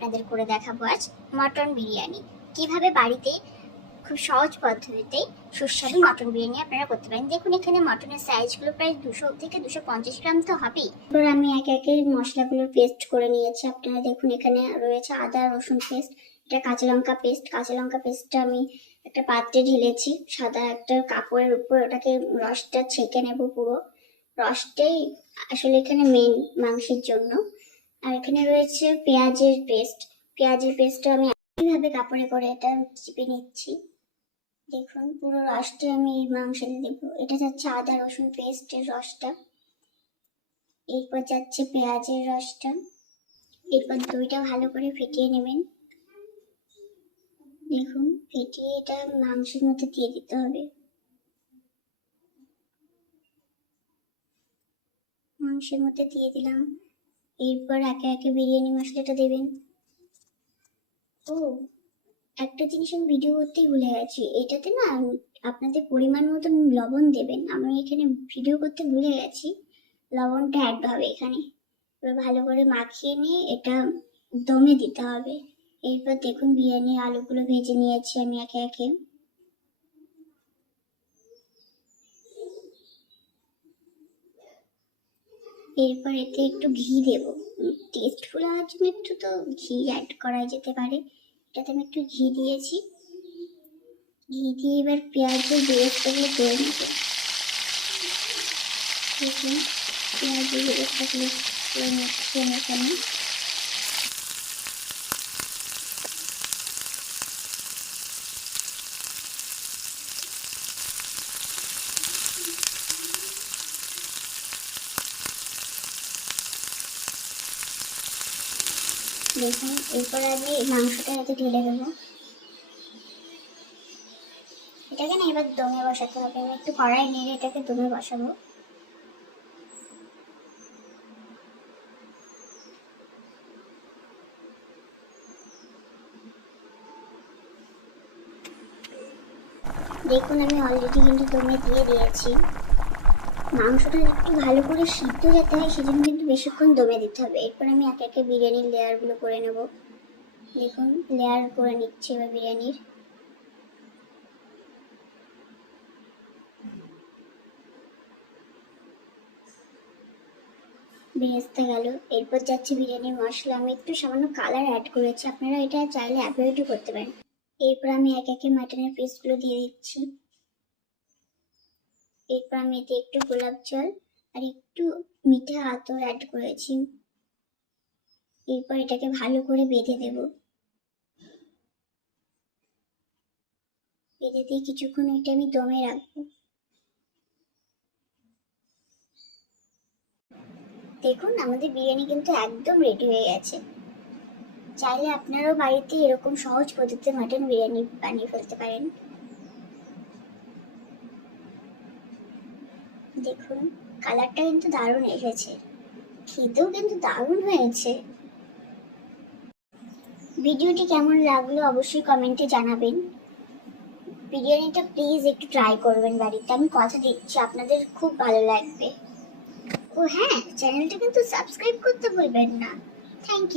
আপনাদের করে দেখাবো আজ মটন বিরিয়ানি। কিভাবে বাড়িতে খুব সহজ পদ্ধতিতে সুস্বাদু মটন বিরিয়ানি আপনারা করতে পারেন। দেখুন এখানে মটনের সাইজগুলো প্রায় 200 থেকে 250 গ্রাম তো হবেই। এরপর আমি একে একে মশলাগুলো পেস্ট করে নিয়েছি। আপনারা দেখুন এখানে রয়েছে আদা রসুন পেস্ট, এটা কাঁচা লঙ্কা পেস্ট। কাঁচা লঙ্কা পেস্টটা আমি একটা পাত্রে ঢেলেছি, সাদা একটা কাপড়ের উপর ওটাকে রসটা ছেঁকে নেব। পুরো রসটাই আসলে এখানে মেন মাংসের জন্য। আর এখানে রয়েছে পেঁয়াজের পেস্ট। পেঁয়াজের পেস্টটা আমি এইভাবে কাপড়ে করে এটা চিপে নিচ্ছি। দেখুন পুরো রসটা আমি এই মাংসে দেবো। এটা যাচ্ছে আদা রসুন পেস্টের রসটা, এরপর যাচ্ছে পেঁয়াজের রসটা, এরপর দইটা ভালো করে ফেটিয়ে নেবেন। দেখুন ফেটিয়ে এটা মাংসের মধ্যে দিয়ে দিতে হবে। মাংসের মধ্যে দিয়ে দিলাম। এরপর একে একে বিরিয়ানি মশলাটা দেবেন। ও একটা জিনিস আমি ভিডিও করতেই ভুলে গেছি, এটাতে না আপনাদের পরিমাণ মতন লবণ দেবেন। আমি এখানে ভিডিও করতে ভুলে গেছি, লবণটা অ্যাড হবে এখানে। এবার ভালো করে মাখিয়ে নিয়ে এটা দমে দিতে হবে। এরপর দেখুন বিরিয়ানি আলুগুলো ভেজে নিয়েছি আমি একে একে। এরপর এতে একটু ঘি দেব, টেস্টফুল হওয়ার জন্য একটু তো ঘি অ্যাড করা যেতে পারে। এটাতে আমি একটু ঘি দিয়েছি। ঘি দিয়ে এবার পেঁয়াজের বেরেস্তাগুলো করে নেব। দেখুন পেঁয়াজের বেরেস্তাগুলো করে নিচ্ছি আমি এখানে। দেখুন এরপর আমি মাংসটা এতে ঢেলে দেবো। এটাকে না এবার দমে বসাতে হবে। আমি একটু কড়াই নিয়ে এটাকে দমে বসাবো। দেখুন আমি অলরেডি কিন্তু দমে দিয়ে দিয়েছি। মাংসটা একটু ভালো করে সিদ্ধ যেতে হয়, সেজন্য কিন্তু বেশিক্ষণ দমে দিতে হবে। এরপর আমি একে একে বিরিয়ানির লেয়ারগুলো করে নেব। দেখুন লেয়ার করে নিচ্ছি এবার বিরিয়ানির। বেরেস্তা গেল। এরপর যাচ্ছে বিরিয়ানির মশলা। আমি একটু সামান্য কালার অ্যাড করেছি, আপনারা এটা চাইলে অ্যাভয়েডও করতে পারেন। এরপর আমি একে একে মাটনের পিসগুলো দিয়ে দিচ্ছি। এরপর আমি এতে একটু গোলাপ জল আর একটু মিঠা আতর অ্যাড করেছি। এরপর এটাকে ভালো করে বেঁধে দেব। বেঁধে দিয়ে কিছুক্ষণ এটা আমি দমে রাখবো। দেখুন আমাদের বিরিয়ানি কিন্তু একদম রেডি হয়ে গেছে। চাইলে আপনারাও বাড়িতে এরকম সহজ পদ্ধতিতে মাটন বিরিয়ানি বানিয়ে ফেলতে পারেন। দেখুন কালারটা কিন্তু দারুণ এসেছে, খেতেও কিন্তু দারুণ হয়েছে। ভিডিওটি কেমন লাগলো অবশ্যই কমেন্টে জানাবেন। বিরিয়ানিটা প্লিজ একটু ট্রাই করবেন বাড়িতে, আমি কথা দিচ্ছি আপনাদের খুব ভালো লাগবে। ও হ্যাঁ, চ্যানেলটা কিন্তু সাবস্ক্রাইব করতে ভুলবেন না। Thank you.